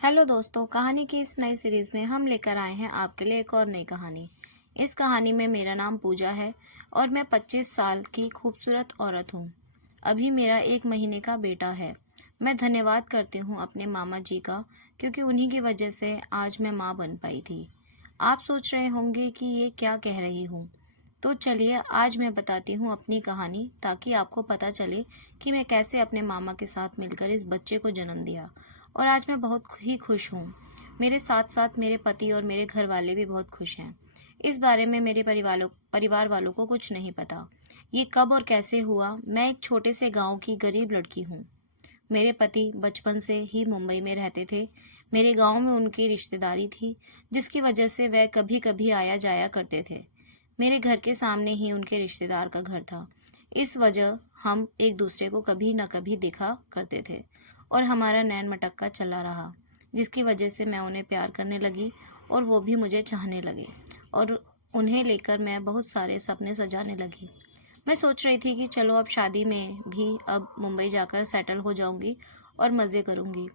Hello दोस्तों, कहानी की इस नई सीरीज़ में हम लेकर आए हैं आपके लिए एक और नई कहानी। इस कहानी में मेरा नाम पूजा है और मैं 25 साल की खूबसूरत औरत हूँ। अभी मेरा 1 महीने का बेटा है। मैं धन्यवाद करती हूँ अपने मामा जी का, क्योंकि उन्हीं की वजह से आज मैं माँ बन पाई थी। आप सोच रहे होंगे कि ये क्या कह रही हूँ, तो चलिए आज मैं बताती हूँ अपनी कहानी, ताकि आपको पता चले कि मैं कैसे अपने मामा के साथ मिलकर इस बच्चे को जन्म दिया। और आज मैं बहुत ही खुश हूँ। मेरे साथ साथ मेरे पति और मेरे घर वाले भी बहुत खुश हैं। इस बारे में मेरे परिवार वालों को कुछ नहीं पता। ये कब और कैसे हुआ, मैं एक छोटे से गांव की गरीब लड़की हूँ। मेरे पति बचपन से ही मुंबई में रहते थे। मेरे गांव में उनकी रिश्तेदारी थी, जिसकी वजह से वह कभी कभी आया जाया करते थे। मेरे घर के सामने ही उनके रिश्तेदार का घर था। इस वजह हम एक दूसरे को कभी न कभी देखा करते थे और हमारा नैन मटक्का चला रहा, जिसकी वजह से मैं उन्हें प्यार करने लगी और वो भी मुझे चाहने लगे। और उन्हें लेकर मैं बहुत सारे सपने सजाने लगी। मैं सोच रही थी कि चलो अब शादी में भी अब मुंबई जाकर सेटल हो जाऊंगी और मज़े करूंगी।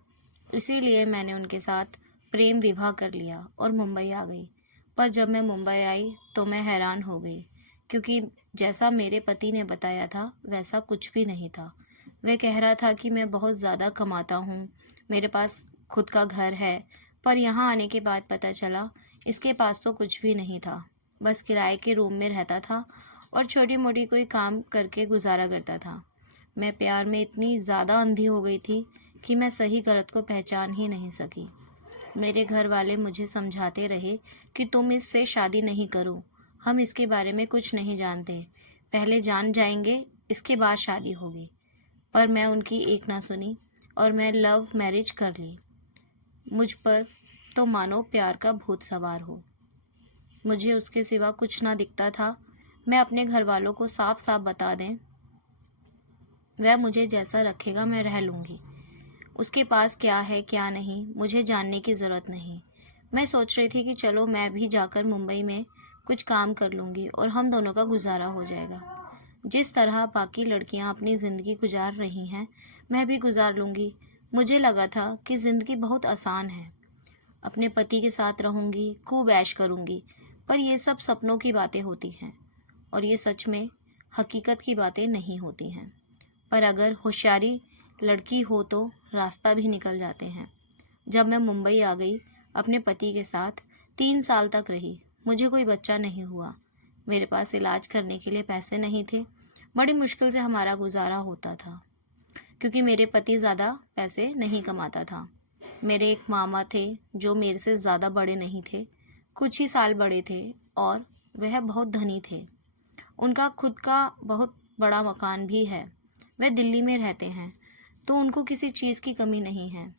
इसीलिए मैंने उनके साथ प्रेम विवाह कर लिया और मुंबई आ गई। पर जब मैं मुंबई आई तो मैं हैरान हो गई, क्योंकि जैसा मेरे पति ने बताया था वैसा कुछ भी नहीं था। वह कह रहा था कि मैं बहुत ज़्यादा कमाता हूँ, मेरे पास खुद का घर है। पर यहाँ आने के बाद पता चला इसके पास तो कुछ भी नहीं था। बस किराए के रूम में रहता था और छोटी मोटी कोई काम करके गुजारा करता था। मैं प्यार में इतनी ज़्यादा अंधी हो गई थी कि मैं सही गलत को पहचान ही नहीं सकी। मेरे घर वाले मुझे समझाते रहे कि तुम इससे शादी नहीं करो, हम इसके बारे में कुछ नहीं जानते, पहले जान जाएंगे इसके बाद शादी होगी। पर मैं उनकी एक ना सुनी और मैं लव मैरिज कर ली। मुझ पर तो मानो प्यार का भूत सवार हो। मुझे उसके सिवा कुछ ना दिखता था। मैं अपने घर वालों को साफ साफ बता दें, वह मुझे जैसा रखेगा मैं रह लूँगी। उसके पास क्या है क्या नहीं मुझे जानने की ज़रूरत नहीं। मैं सोच रही थी कि चलो मैं भी जाकर मुंबई में कुछ काम कर लूँगी और हम दोनों का गुजारा हो जाएगा। जिस तरह बाकी लड़कियां अपनी ज़िंदगी गुजार रही हैं, मैं भी गुजार लूँगी। मुझे लगा था कि ज़िंदगी बहुत आसान है, अपने पति के साथ रहूँगी, खूब ऐश करूँगी। पर ये सब सपनों की बातें होती हैं और ये सच में हकीकत की बातें नहीं होती हैं। पर अगर होशियारी लड़की हो तो रास्ता भी निकल जाते हैं। जब मैं मुंबई आ गई अपने पति के साथ 3 साल तक रही। मुझे कोई बच्चा नहीं हुआ। मेरे पास इलाज करने के लिए पैसे नहीं थे। बड़ी मुश्किल से हमारा गुजारा होता था, क्योंकि मेरे पति ज़्यादा पैसे नहीं कमाता था। मेरे एक मामा थे जो मेरे से ज़्यादा बड़े नहीं थे, कुछ ही साल बड़े थे, और वह बहुत धनी थे। उनका खुद का बहुत बड़ा मकान भी है। वह दिल्ली में रहते हैं, तो उनको किसी चीज़ की कमी नहीं है।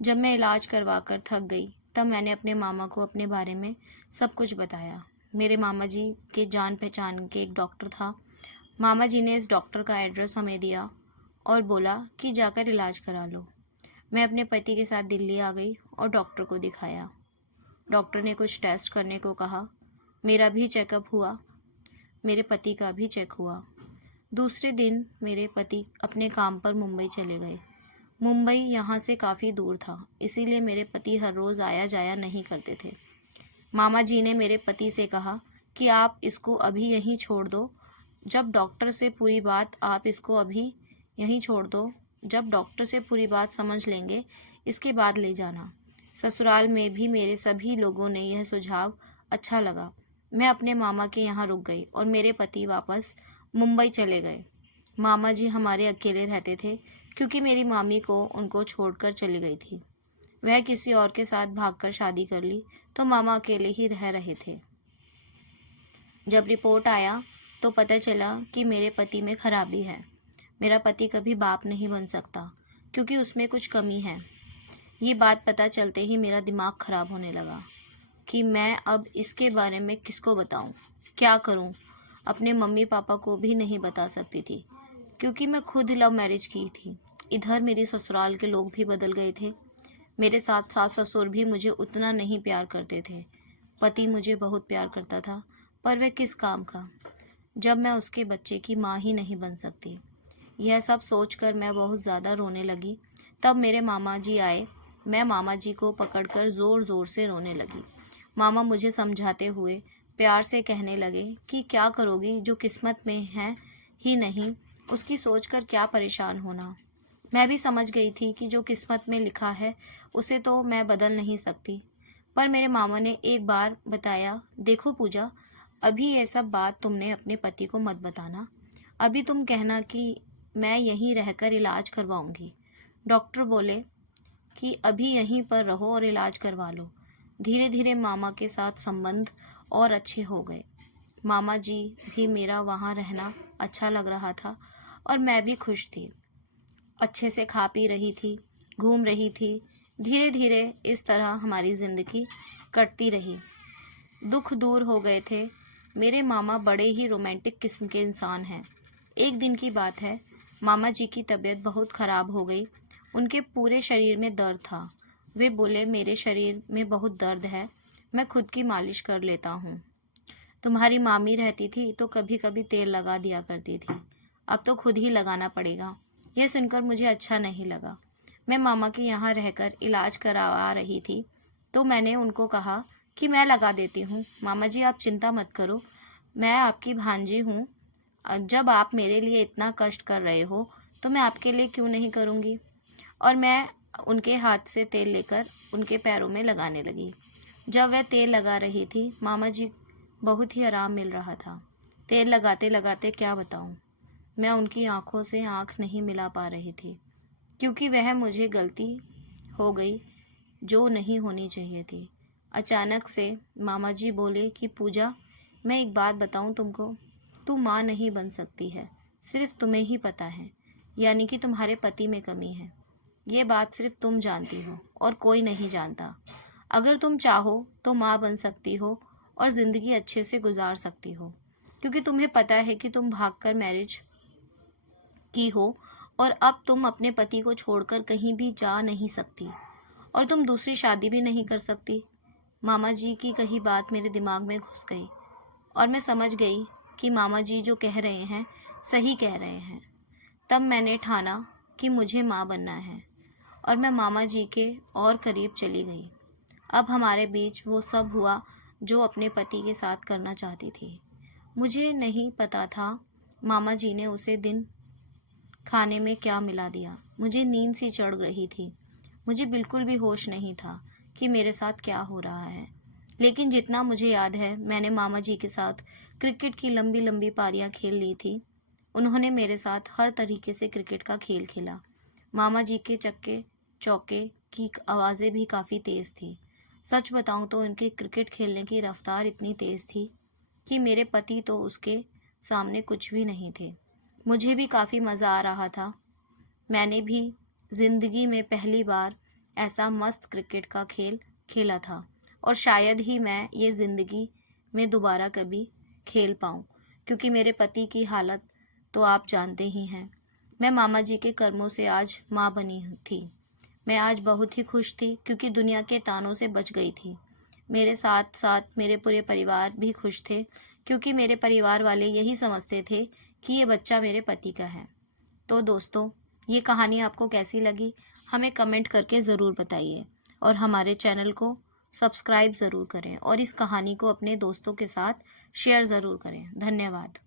जब मैं इलाज करवा कर थक गई तब मैंने अपने मामा को अपने बारे में सब कुछ बताया। मेरे मामा जी के जान पहचान के एक डॉक्टर था। मामा जी ने इस डॉक्टर का एड्रेस हमें दिया और बोला कि जाकर इलाज करा लो। मैं अपने पति के साथ दिल्ली आ गई और डॉक्टर को दिखाया। डॉक्टर ने कुछ टेस्ट करने को कहा। मेरा भी चेकअप हुआ, मेरे पति का भी चेक हुआ। दूसरे दिन मेरे पति अपने काम पर मुंबई चले गए। मुंबई यहाँ से काफ़ी दूर था, इसीलिए मेरे पति हर रोज़ आया जाया नहीं करते थे। मामा जी ने मेरे पति से कहा कि आप इसको अभी यहीं छोड़ दो। जब डॉक्टर से पूरी बात आप इसको अभी यहीं छोड़ दो जब डॉक्टर से पूरी बात समझ लेंगे, इसके बाद ले जाना। ससुराल में भी मेरे सभी लोगों ने यह सुझाव अच्छा लगा। मैं अपने मामा के यहाँ रुक गई और मेरे पति वापस मुंबई चले गए। मामा जी हमारे अकेले रहते थे, क्योंकि मेरी मामी को उनको छोड़कर चली गई थी। वह किसी और के साथ भागकर शादी कर ली, तो मामा अकेले ही रह रहे थे। जब रिपोर्ट आया तो पता चला कि मेरे पति में खराबी है। मेरा पति कभी बाप नहीं बन सकता, क्योंकि उसमें कुछ कमी है। ये बात पता चलते ही मेरा दिमाग खराब होने लगा कि मैं अब इसके बारे में किसको बताऊं, क्या करूं। अपने मम्मी पापा को भी नहीं बता सकती थी, क्योंकि मैं खुद लव मैरिज की थी। इधर मेरे ससुराल के लोग भी बदल गए थे। मेरे साथ सास ससुर भी मुझे उतना नहीं प्यार करते थे। पति मुझे बहुत प्यार करता था, पर वह किस काम का, जब मैं उसके बच्चे की माँ ही नहीं बन सकती। यह सब सोचकर मैं बहुत ज़्यादा रोने लगी। तब मेरे मामा जी आए। मैं मामा जी को पकड़कर ज़ोर ज़ोर से रोने लगी। मामा मुझे समझाते हुए प्यार से कहने लगे कि क्या करोगी, जो किस्मत में है ही नहीं उसकी सोचकर क्या परेशान होना। मैं भी समझ गई थी कि जो किस्मत में लिखा है उसे तो मैं बदल नहीं सकती। पर मेरे मामा ने एक बार बताया, देखो पूजा, अभी ये सब बात तुमने अपने पति को मत बताना। अभी तुम कहना कि मैं यहीं रहकर इलाज करवाऊंगी। डॉक्टर बोले कि अभी यहीं पर रहो और इलाज करवा लो। धीरे धीरे मामा के साथ संबंध और अच्छे हो गए। मामा जी भी मेरा वहाँ रहना अच्छा लग रहा था और मैं भी खुश थी। अच्छे से खा पी रही थी, घूम रही थी। धीरे धीरे इस तरह हमारी ज़िंदगी कटती रही। दुख दूर हो गए थे। मेरे मामा बड़े ही रोमांटिक किस्म के इंसान हैं। एक दिन की बात है, मामा जी की तबीयत बहुत ख़राब हो गई। उनके पूरे शरीर में दर्द था। वे बोले, मेरे शरीर में बहुत दर्द है, मैं खुद की मालिश कर लेता हूँ। तुम्हारी मामी रहती थी तो कभी कभी तेल लगा दिया करती थी, अब तो खुद ही लगाना पड़ेगा। यह सुनकर मुझे अच्छा नहीं लगा। मैं मामा के यहाँ रहकर इलाज करवा रही थी तो मैंने उनको कहा कि मैं लगा देती हूँ। मामा जी आप चिंता मत करो, मैं आपकी भांजी हूँ। जब आप मेरे लिए इतना कष्ट कर रहे हो तो मैं आपके लिए क्यों नहीं करूँगी। और मैं उनके हाथ से तेल लेकर उनके पैरों में लगाने लगी। जब वह तेल लगा रही थी, मामा जी बहुत ही आराम मिल रहा था। तेल लगाते लगाते क्या बताऊं, मैं उनकी आंखों से आंख नहीं मिला पा रही थी, क्योंकि वह मुझे गलती हो गई जो नहीं होनी चाहिए थी। अचानक से मामा जी बोले कि पूजा, मैं एक बात बताऊं तुमको, तू माँ नहीं बन सकती है, सिर्फ तुम्हें ही पता है, यानी कि तुम्हारे पति में कमी है। ये बात सिर्फ तुम जानती हो और कोई नहीं जानता। अगर तुम चाहो तो माँ बन सकती हो और ज़िंदगी अच्छे से गुजार सकती हो, क्योंकि तुम्हें पता है कि तुम भागकर मैरिज की हो और अब तुम अपने पति को छोड़कर कहीं भी जा नहीं सकती और तुम दूसरी शादी भी नहीं कर सकती। मामा जी की कही बात मेरे दिमाग में घुस गई और मैं समझ गई कि मामा जी जो कह रहे हैं सही कह रहे हैं। तब मैंने ठाना कि मुझे माँ बनना है और मैं मामा जी के और करीब चली गई। अब हमारे बीच वो सब हुआ जो अपने पति के साथ करना चाहती थी। मुझे नहीं पता था मामा जी ने उसे दिन खाने में क्या मिला दिया। मुझे नींद सी चढ़ रही थी। मुझे बिल्कुल भी होश नहीं था कि मेरे साथ क्या हो रहा है। लेकिन जितना मुझे याद है, मैंने मामा जी के साथ क्रिकेट की लंबी लंबी पारियां खेल ली थी। उन्होंने मेरे साथ हर तरीके से क्रिकेट का खेल खेला। मामा जी के चक्के चौके की आवाज़ें भी काफ़ी तेज़ थी। सच बताऊं तो उनके क्रिकेट खेलने की रफ्तार इतनी तेज़ थी कि मेरे पति तो उसके सामने कुछ भी नहीं थे। मुझे भी काफ़ी मज़ा आ रहा था। मैंने भी ज़िंदगी में पहली बार ऐसा मस्त क्रिकेट का खेल खेला था और शायद ही मैं ये ज़िंदगी में दोबारा कभी खेल पाऊँ, क्योंकि मेरे पति की हालत तो आप जानते ही हैं। मैं मामा जी के कर्मों से आज माँ बनी थी। मैं आज बहुत ही खुश थी क्योंकि दुनिया के तानों से बच गई थी। मेरे साथ साथ मेरे पूरे परिवार भी खुश थे, क्योंकि मेरे परिवार वाले यही समझते थे कि ये बच्चा मेरे पति का है। तो दोस्तों, ये कहानी आपको कैसी लगी हमें कमेंट करके ज़रूर बताइए और हमारे चैनल को सब्सक्राइब ज़रूर करें और इस कहानी को अपने दोस्तों के साथ शेयर ज़रूर करें। धन्यवाद।